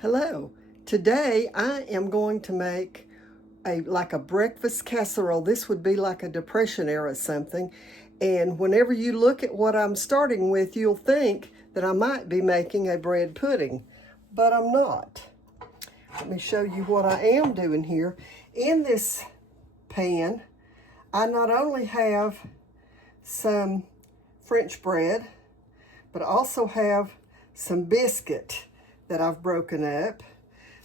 Hello. Today I am going to make like a breakfast casserole. This would be like a Depression era something. And whenever you look at what I'm starting with, you'll think that I might be making a bread pudding, but I'm not. Let me show you what I am doing here. In this pan, I not only have some French bread, but I also have some biscuit that I've broken up.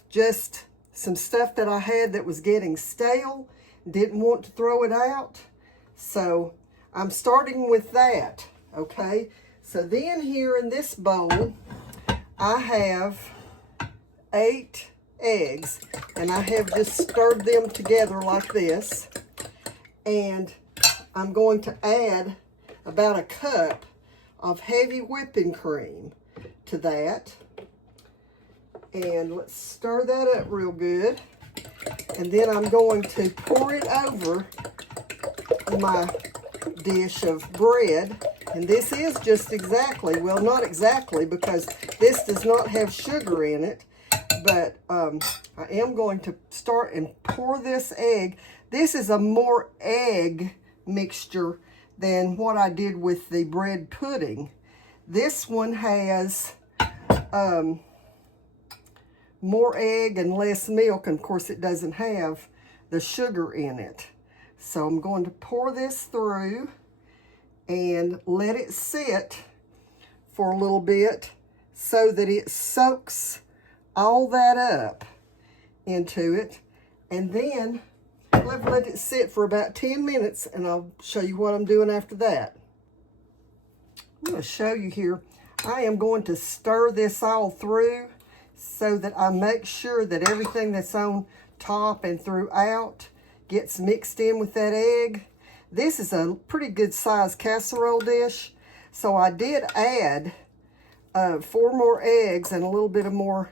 Just some stuff that I had that was getting stale, didn't want to throw it out. So I'm starting with that, okay? So then here in this bowl, I have 8 eggs, and I have just stirred them together like this. And I'm going to add about a cup of heavy whipping cream to that. And let's stir that up real good. And then I'm going to pour it over my dish of bread. And this is just exactly, well, not exactly, because this does not have sugar in it. But I am going to start and pour this egg. This is a more egg mixture than what I did with the bread pudding. This one has more egg and less milk, and of course it doesn't have the sugar in it. So I'm going to pour this through and let it sit for a little bit so that it soaks all that up into it. And then let it sit for about 10 minutes, and I'll show you what I'm doing after that. I'm going to show you here. I am going to stir this all through so that I make sure that everything that's on top and throughout gets mixed in with that egg. This is a pretty good size casserole dish, so I did add 4 more eggs and a little bit of more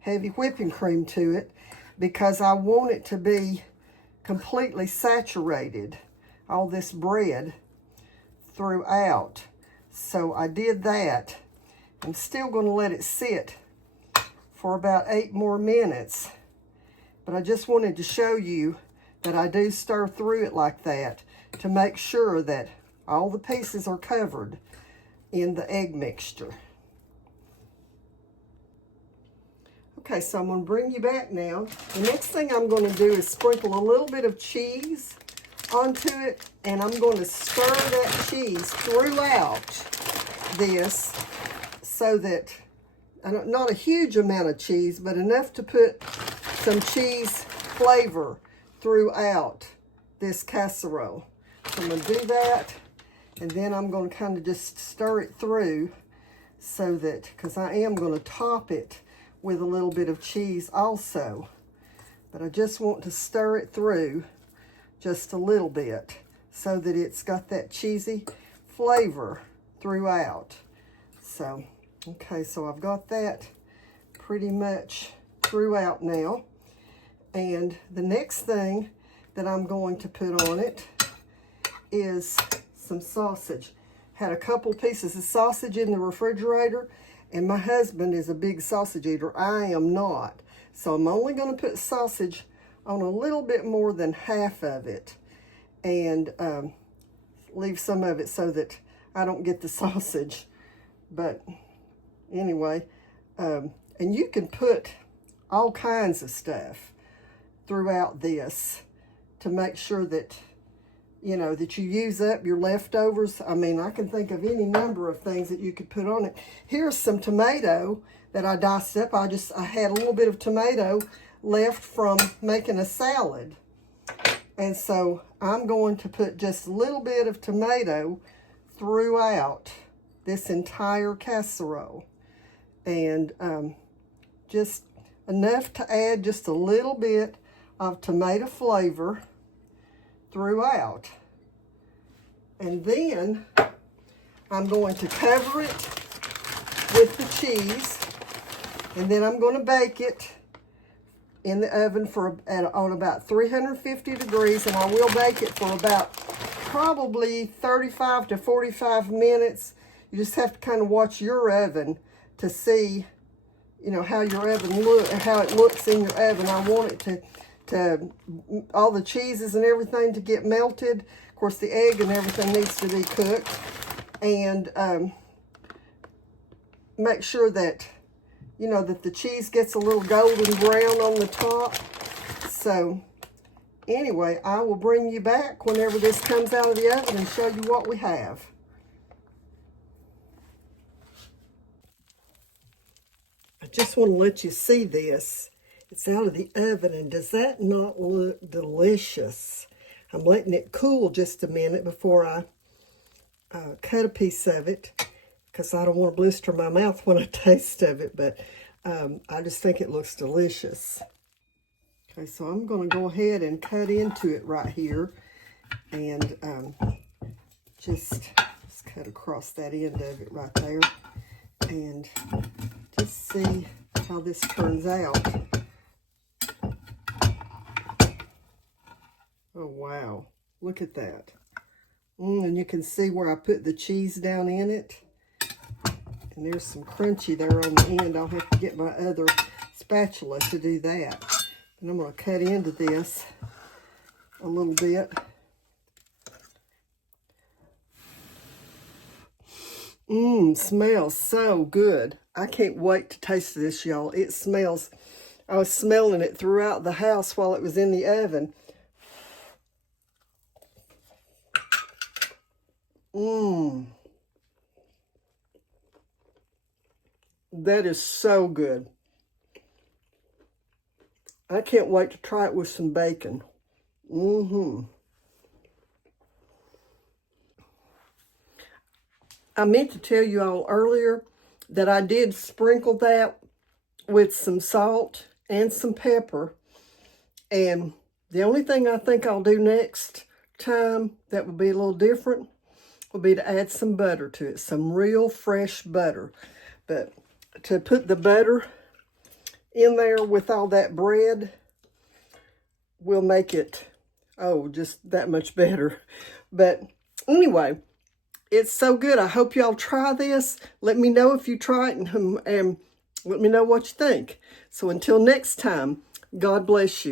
heavy whipping cream to it because I want it to be completely saturated, all this bread throughout. So I did that. I'm still going to let it sit for about 8 more minutes. But I just wanted to show you that I do stir through it like that to make sure that all the pieces are covered in the egg mixture. Okay, so I'm going to bring you back now. The next thing I'm going to do is sprinkle a little bit of cheese onto it, and I'm going to stir that cheese throughout this so that, not a huge amount of cheese, but enough to put some cheese flavor throughout this casserole. So I'm going to do that, and then I'm going to kind of just stir it through so that, because I am going to top it with a little bit of cheese also. But I just want to stir it through just a little bit so that it's got that cheesy flavor throughout. So, okay, so I've got that pretty much throughout now. And the next thing that I'm going to put on it is some sausage. Had a couple pieces of sausage in the refrigerator, and my husband is a big sausage eater. I am not. So I'm only going to put sausage on a little bit more than half of it, and leave some of it so that I don't get the sausage. But anyway, and you can put all kinds of stuff throughout this to make sure that, you know, that you use up your leftovers. I mean, I can think of any number of things that you could put on it. Here's some tomato that I diced up. I had a little bit of tomato left from making a salad. And so I'm going to put just a little bit of tomato throughout this entire casserole. And just enough to add just a little bit of tomato flavor throughout. And then I'm going to cover it with the cheese, and then I'm going to bake it in the oven on about 350 degrees, and I will bake it for about probably 35 to 45 minutes. You just have to kind of watch your oven to see you know, how your oven how it looks in your oven. I want it to all the cheeses and everything to get melted. Of course, the egg and everything needs to be cooked. And make sure that, you know, that the cheese gets a little golden brown on the top. So anyway, I will bring you back whenever this comes out of the oven and show you what we have. I just want to let you see this. It's out of the oven, and does that not look delicious? I'm letting it cool just a minute before I cut a piece of it, because I don't want to blister my mouth when I taste of it, but I just think it looks delicious. Okay, so I'm going to go ahead and cut into it right here, and just cut across that end of it right there, and just see how this turns out. Oh, wow. Look at that. And you can see where I put the cheese down in it. And there's some crunchy there on the end. I'll have to get my other spatula to do that. And I'm going to cut into this a little bit. Smells so good. I can't wait to taste this, y'all. It smells, I was smelling it throughout the house while it was in the oven. That is so good. I can't wait to try it with some bacon. I meant to tell you all earlier that I did sprinkle that with some salt and some pepper. And the only thing I think I'll do next time that will be a little different will be to add some butter to it, some real fresh butter. But to put the butter in there with all that bread will make it, oh, just that much better. But anyway, it's so good. I hope y'all try this. Let me know if you try it, and let me know what you think. So until next time, God bless you.